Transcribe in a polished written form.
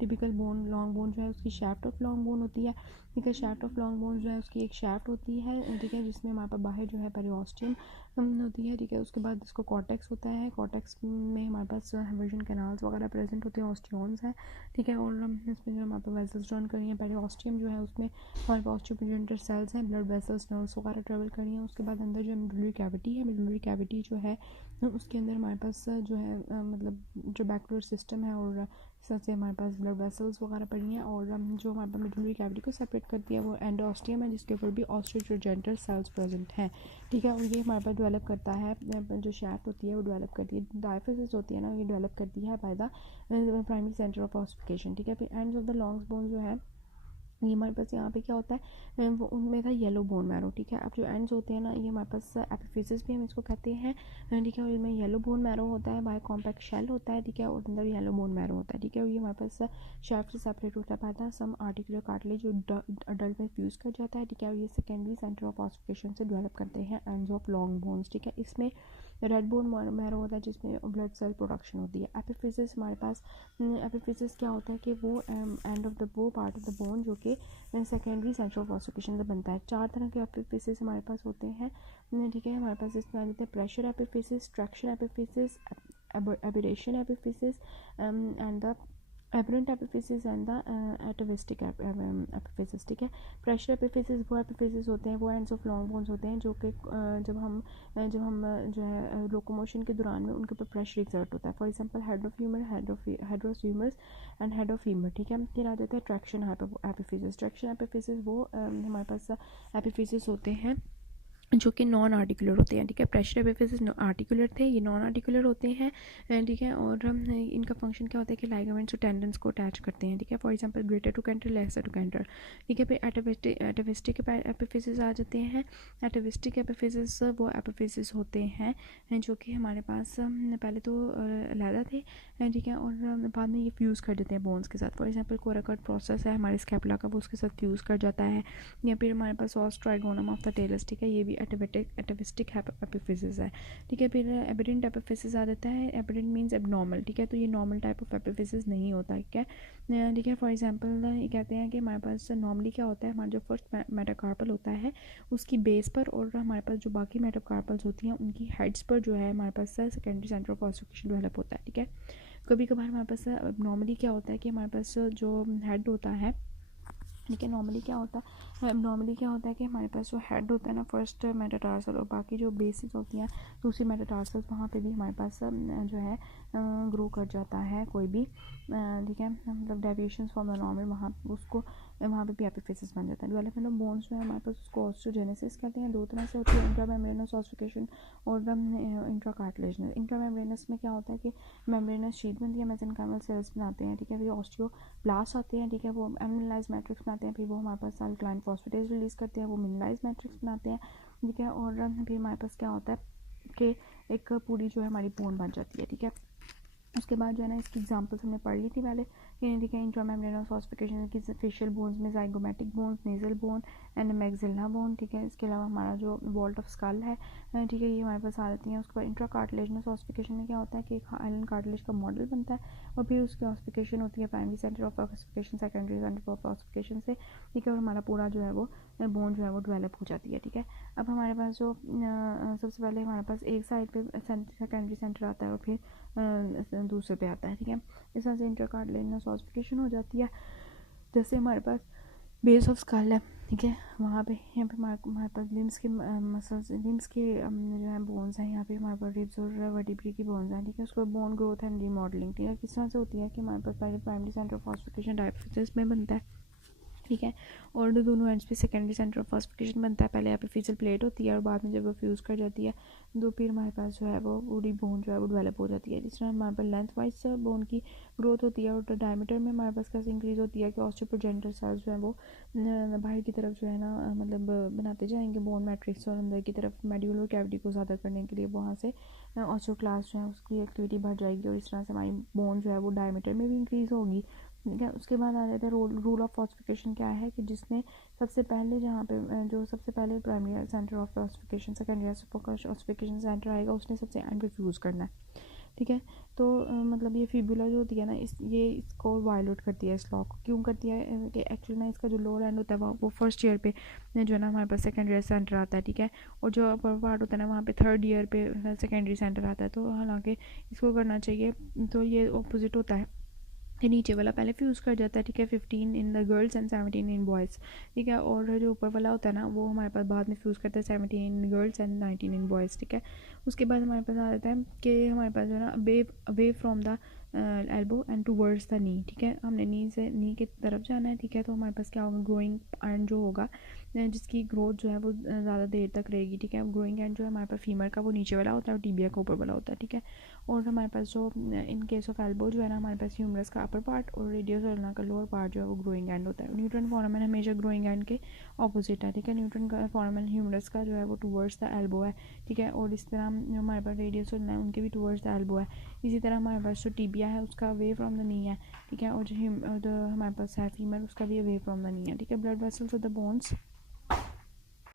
Typical bone long bone जो है उसकी शैफ्ट ऑफ लॉन्ग बोन होती है, ठीक है। शैफ्ट ऑफ लॉन्ग बोन जो है उसकी एक शैफ्ट होती है, ठीक है, जिसमें हमारे पास बाहर जो है पेरिओस्टियम होती है, ठीक है। उसके बाद इसको कॉर्टेक्स होता है, कॉर्टेक्स में हमारे पास हेवरजन कैनाल्स वगैरह प्रेजेंट होते हैं, ऑस्टियोन्स हैं, ठीक है। और इसमें जो हमारे पास वेसल्स जॉइन करी हैं, पेरिओस्टियम जो है उसमें हमारे पास ऑस्टियोप्रोजेनिटर सेल्स हैं, ब्लड वेसल्स नर्व्स वगैरह ट्रेवल करी हैं। उसके बाद अंदर जो मिडुलरी कैविटी है, मिडुलरी कैविटी जो है उसके अंदर हमारे पास जो है मतलब जो बैक्यूलर सिस्टम है और सबसे हमारे पास ब्लड वेसल्स वगैरह पड़ी हैं। और जो हमारे पास मिडुलरी कैविटी को सेपरेट करती है वो एंडोस्टियम है, जिसके ऊपर भी ऑस्टियोप्रोजेनिटर सेल्स प्रेजेंट हैं, ठीक है। और ये हमारे पास डेवलप करता है, जो शैफ्ट होती है वो डेवलप करती है, डायफिसिस होती है ना, ये डेवलप करती है by the primary centre of ossification, ठीक है। फिर ends of the long bone जो है ये हमारे पास यहाँ पे क्या होता है, वो उनमें था येलो बोन मैरो, ठीक है। अब जो एंड्स होते हैं ना ये हमारे पास एपिफिसिस भी हम इसको कहते हैं, ठीक है। और इनमें येलो बोन मैरो होता है, बाय कॉम्पैक्ट शेल होता है, ठीक है। और अंदर येलो बोन मैरो होता है, ठीक है। और ये हमारे पास शाफ्ट से सेपरेट होता है सम आर्टिकुलर कार्टिलेज जो अडल्ट में फ्यूज़ कर जाता है, ठीक है। और ये सेकेंडरी सेंटर ऑफ ऑसिफिकेशन से डेवलप करते हैं एंड्स ऑफ लॉन्ग बोन्स, ठीक है। इसमें रेड बोन मैरो होता है जिसमें ब्लड सेल प्रोडक्शन होती है। एपिफिसिस हमारे पास, एपिफिसिस क्या होता है कि वो एंड ऑफ द वो पार्ट ऑफ द बोन जो कि सेकेंडरी सेंटर ऑफ ऑसिफिकेशन से बनता है। 4 तरह के एपिफिसिस हमारे पास होते हैं, ठीक है। हमारे पास इसमें आ जाते हैं pressure epiphysis, traction epiphysis, aberration epiphysis and the aberrant epiphysis and the atavistic epiphysis, ठीक है। प्रेशर एपिफिसिस वो एपिफिसिस होते हैं, वो एंड्स ऑफ लॉन्ग बोन्स होते हैं जो कि जब हम जो है लोकोमोशन के दौरान में उनके ऊपर प्रेशर एक्सर्ट होता है। For example head of humerus, हेड्रोह्यूमरस एंड हेड ऑफ फीमर, ठीक है। फिर आ जाता है ट्रैक्शन एपिफिसिस। ट्रैक्शन एपिफिसिस वो हमारे पास एपिफिसिस होते हैं जो कि नॉन आर्टिकुलर होते हैं, ठीक है। प्रेशर एपिफिसिस आर्टिकुलर थे, ये नॉन आर्टिकुलर होते हैं, ठीक है। और इनका फंक्शन क्या होता है कि लाइगामेंट्स और टेंडन्स को अटैच करते हैं, ठीक है। For example greater to canter, lesser to canter, ठीक है। फिर एटाविस्टिक एपिफिसिस आ जाते हैं। एटाविस्टिक एपिफिसिस वो एपिफिसिस होते हैं जो कि हमारे पास पहले तो अलहदा थे, ठीक है। और बाद में ये फ्यूज़ कर देते हैं बोन्स के साथ। फॉर एग्जांपल कोराकट प्रोसेस है हमारे स्कैपुला का, वो उसके साथ फ्यूज़ कर जाता है। या फिर हमारे पास ऑस्ट्राइगोनम ऑफ द टेलस, ठीक है, ये भी एटाविस्टिक एपिफिसिस है, ठीक है। फिर एबरेंट एपिफिसिस आ जाता है। एबरेंट मींस एबनॉर्मल, ठीक है। तो ये नॉर्मल टाइप ऑफ एपिफिसिस नहीं होता, ठीक है, ठीक है। फॉर एग्जांपल ये कहते हैं कि हमारे पास नॉर्मली क्या होता है, हमारा जो फर्स्ट मेटाकार्पल होता है उसकी बेस पर और हमारे पास जो बाकी मेटाकार्पल्स होती हैं उनकी हेड्स पर जो है हमारे पास secondary centre of ossification develop होता है, ठीक है। कभी कभार हमारे पास नॉर्मली क्या होता है कि हमारे पास जो हेड होता है, ठीक है, नॉर्मली क्या होता है कि हमारे पास जो हेड होता है ना फर्स्ट मेटाटार्सल और बाकी जो बेसिस होती हैं दूसरी मेटाटार्सल, वहाँ पे भी हमारे पास जो है ग्रो कर जाता है कोई भी, ठीक है, मतलब डेविएशंस फ्रॉम द नॉर्मल वहाँ पे भी एपिफिसिस बन जाता है। डेवलपमेंट ऑफ बोन्स जो है हमारे पास उसको ऑस्टियोजेनेसिस कहते हैं। 2 तरह से होती है, इंट्रामेम्ब्रेनस ऑसिफिकेशन और इंट्राकार्टिलेजनस। इंट्रामेम्ब्रेनस में क्या होता है कि मेम्ब्रेनस शीट बनती है, मेसेनकाइमल सेल्स बनाते हैं, ठीक है। फिर ऑस्टियोब्लास्ट आते हैं, ठीक है, वो मिनरलाइज मैट्रिक्स बनाते हैं। फिर वो हमारे पास अल्कलाइन फॉस्फेटेज रिलीज़ करते हैं, वो मिनरलाइज मैट्रिक्स बनाते हैं, ठीक है। और फिर हमारे पास क्या होता है कि एक पूरी जो है हमारी बोन बन जाती है, ठीक है। उसके बाद जो है ना इसकी एग्जांपल्स हमने पढ़ ली थी पहले, ठीक है। इंट्रामेम्ब्रेनस ऑसिफिकेशन की फेशियल बोन्स में zygomatic bones, nasal bone and maxilla bone, ठीक है। इसके अलावा हमारा जो वॉल्ट ऑफ स्कल है, ठीक है, ये हमारे पास आ जाती हैं। उसके बाद इंट्राकार्टिलेजनस ऑसिफिकेशन में क्या होता है कि एक आइलैंड कार्टिलेज का मॉडल बनता है और फिर उसकी ऑसिफिकेशन होती है primary centre of ossification, secondary centre of ossification से, ठीक है। और हमारा पूरा जो है वो बोन जो है वो डेवलप हो जाती है, ठीक है। अब हमारे पास जो सबसे पहले हमारे पास एक साइड पे सेकेंडरी सेंटर आता है और फिर दूसरे पे आता है, ठीक है। इस तरह से इंट्राकार्टिलेजनस ऑसिफिकेशन हो जाती है। जैसे हमारे पास बेस ऑफ स्कल है, ठीक है, वहाँ पे यहाँ पे हमारे पास लिम्स के मसल्स, लिम्स के जो है बोन्स हैं, यहाँ पे हमारे पास रिब्स और वर्टिब्री की बोन्स हैं, ठीक है। उसको बोन ग्रोथ एंड रीमॉडलिंग, ठीक है, किस तरह से होती है कि हमारे पास पहले primary centre of ossification diaphysis में बनता है, ठीक है। और दोनों एंड्स पे सेकेंडरी सेंटर ऑफ ऑसिफिकेशन बनता है। पहले एपिफिशियल प्लेट होती है और बाद में जब वो फ्यूज़ कर जाती है तो फिर हमारे पास जो है वो पूरी बोन जो है वो डेवलप हो जाती है। जिस तरह हमारे पास लेंथ वाइज बोन की ग्रोथ होती है और डायमीटर में हमारे पास कैसे इंक्रीज़ होती है कि ऑस्टियोप्रोजेनिटर सेल्स जो है वो बाहर की तरफ जो है ना मतलब बनाते जाएंगे बोन मैट्रिक्स और अंदर की तरफ मेड्यूलर कैविटी को ज़्यादा करने के लिए वहाँ से ऑस्टियोक्लास्ट जो है उसकी एक्टिविटी बढ़ जाएगी और इस तरह से हमारी बोन जो है वो डायमीटर में भी इंक्रीज़ होगी, ठीक है। उसके बाद आ जाता है रूल ऑफ ऑसिफिकेशन क्या है कि जिसने सबसे पहले जहाँ पे जो सबसे पहले primary centre of ossification, secondary ossification centre आएगा उसने सबसे एंड पे फ्यूज़ करना है, ठीक है। तो मतलब ये फिबुला जो होती है ना, ये इसको वायलेट करती है, इस लॉ को। क्यों करती है कि एक्चुअली ना इसका जो लोअर एंड होता है वो फर्स्ट ईयर पे जो है ना हमारे पास सेकेंडरी सेंटर आता है, ठीक है। और जो अपर पार्ट होता है ना वहाँ पे थर्ड ईयर पे सेकेंडरी सेंटर आता है। तो हालांकि इसको करना चाहिए, तो ये ऑपोजिट होता है। ये नीचे वाला पहले फ्यूज़ कर जाता है, ठीक है, 15 in the girls and 17 in boys, ठीक है। और जो ऊपर वाला होता है ना वो हमारे पास बाद में फ्यूज़ करता है 17 in girls and 19 in boys, ठीक है। उसके बाद हमारे पास आ जाता है कि हमारे पास जो है ना away from the elbow and towards the knee, ठीक है। हमने नी से नी की तरफ जाना है, ठीक है। तो हमारे पास क्या होगा, ग्रोइंग एंड जो होगा जिसकी ग्रोथ जो है वो ज़्यादा देर तक रहेगी, ठीक है। ग्रोइंग एंड जो है हमारे पास फीमर का वो नीचे वाला होता है और टीबिया का ऊपर वाला होता है, ठीक है। और हमारे पास जो इन केस ऑफ एल्बो जो है ना हमारे पास ह्यूमरस का अपर पार्ट और रेडियस उलना का लोअर पार्ट जो है वो ग्रोइंग एंड होता है। न्यूट्रन फोरामेन हमेशा ग्रोइंग एंड के ऑपोजिट है, ठीक है। न्यूट्रन का फोरामेन ह्यूमरस का जो है वो टूवर्ड्स द एल्बो है, ठीक है। और इस तरह जो हमारे पास रेडियस उलना है उनके भी टूवर्ड्स द एल्बो है। इसी तरह हमारे पास जो टीबिया है उसका अवे फ्रॉम द नी है, ठीक है। और जो हमारे पास है फीमर उसका भी अवे फ्रॉम द नी है, ठीक है। Blood vessels of the bones